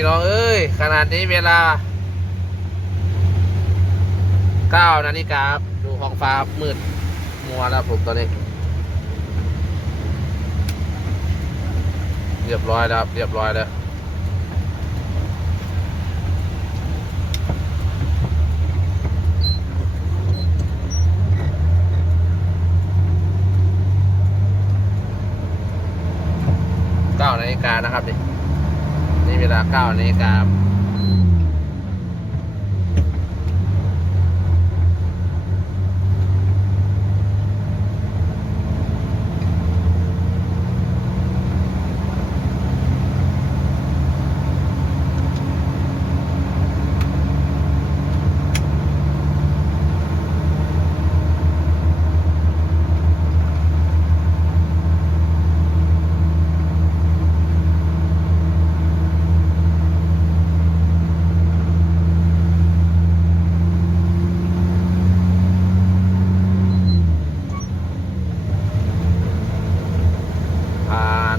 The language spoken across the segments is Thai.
พี่น้องเอ้ยขนาดนี้เวลา9 นาฬิกาดูท้องฟ้ามืดมัวแล้วผมตอนนี้เรียบร้อยแล้วครับเรียบร้อยแล้ว9 นาฬิกานะครับนี่เวลา9 นาฬิกา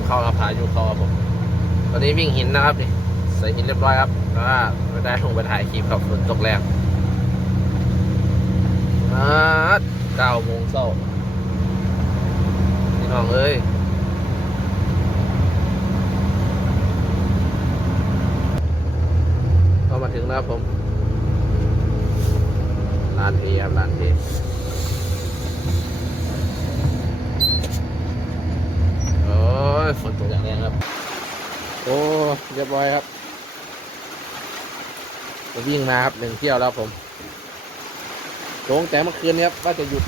เข้ารับพายุเข้าครับผมตอนนี้วิ่งหินนะครับนี่ใส่หินเรียบร้อยครับแล้วก็ไม่ได้ลงไปถ่ายคลิปครับฝนตกแรง9 โมงเช้าพี่น้องเอ้ยก็มาถึงแล้วผมลานเทครับลานเทโอ้ยฝนตกอย่างแรงครับโอ้เรียบร้อยครับผมวิ่งมาครับ1 เที่ยวแล้วผมลงแต่เมื่อคืนนี้ครับว่าจะหยุด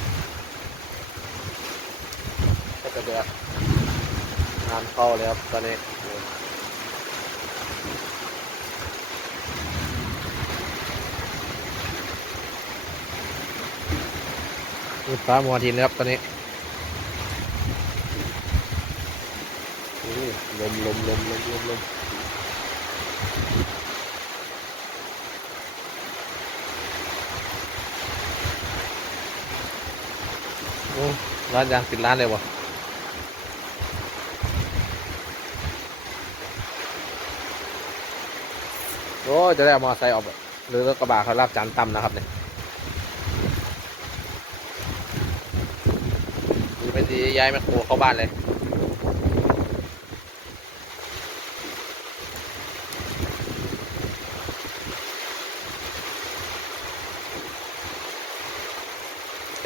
ก็จะเดือดงานเข้าเลยครับตอนนี้มีฟ้ามัวทินครับตอนนี้ลมโอ้ร้านยางปิดร้านเลยวะโอ้จะได้เอามอเตอร์ไซค์ออกหรือรถกระบะเขาลากจานต่ำนะครับเนี่ยดีไม่ดีย้ายแมคโครเข้าบ้านเลย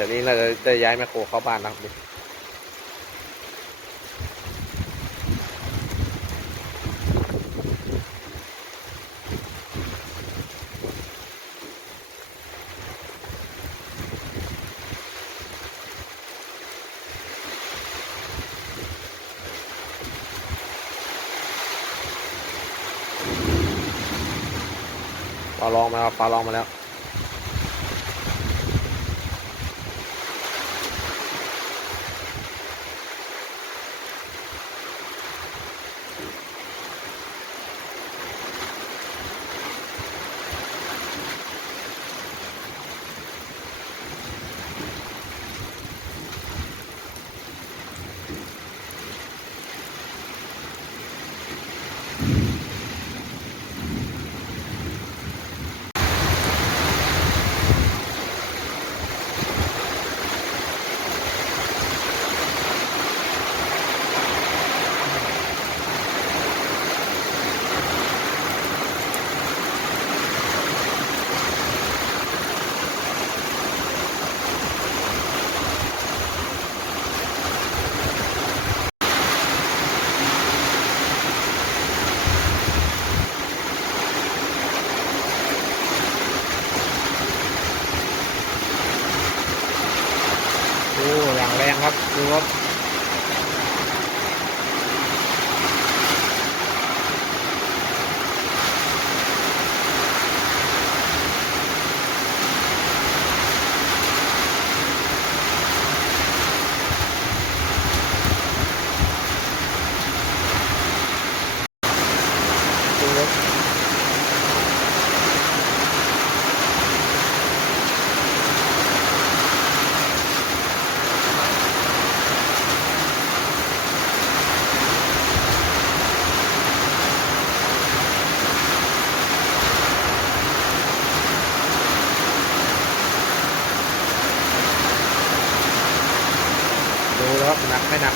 แต่นี้เราจะได้ย้ายแมคโครเข้าบ้านนะครับฟ้าร้องมาแล้วฟ้าร้องมาแล้วโอ้อย่างแรงครับดูครับดูครับ หนักไม่หนัก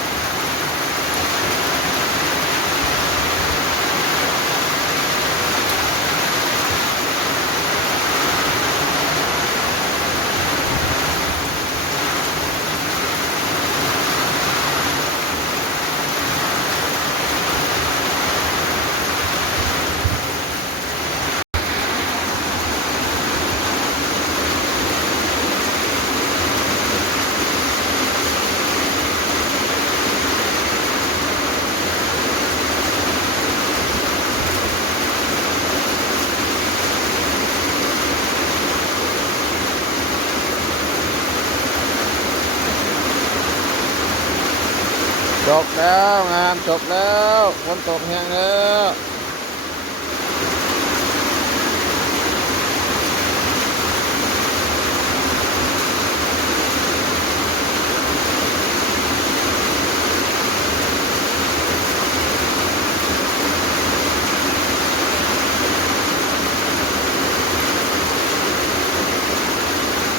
จบแล้วงานจบแล้วฝนตกแห้งแล้ว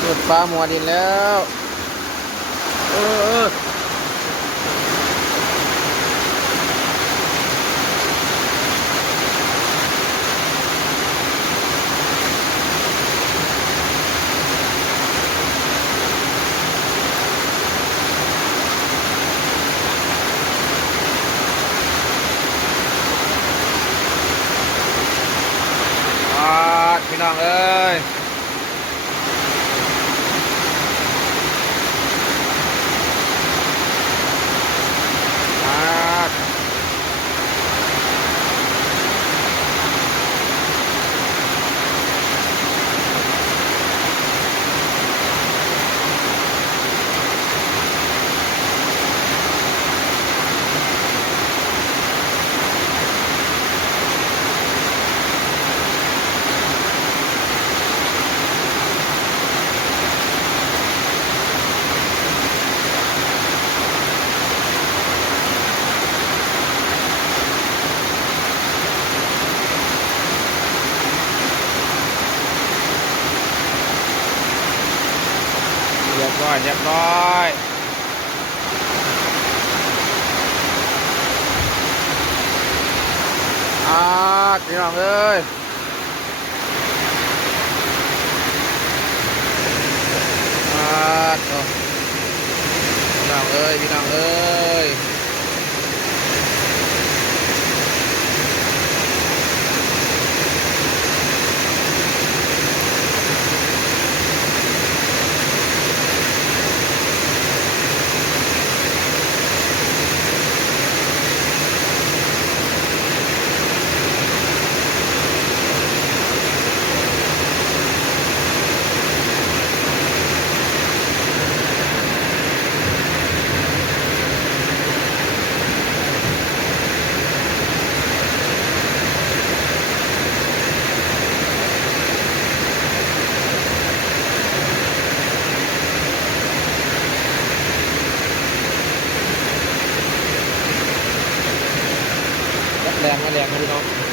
มืดฟ้ามัวดินแล้วเออพี่น้องเอ้ยเรียบร้อยเรียบร้อยพี่น้องเอ้ยพี่น้องเอ้ยพี่น้องเอ้ยแรงนะพี่น้อง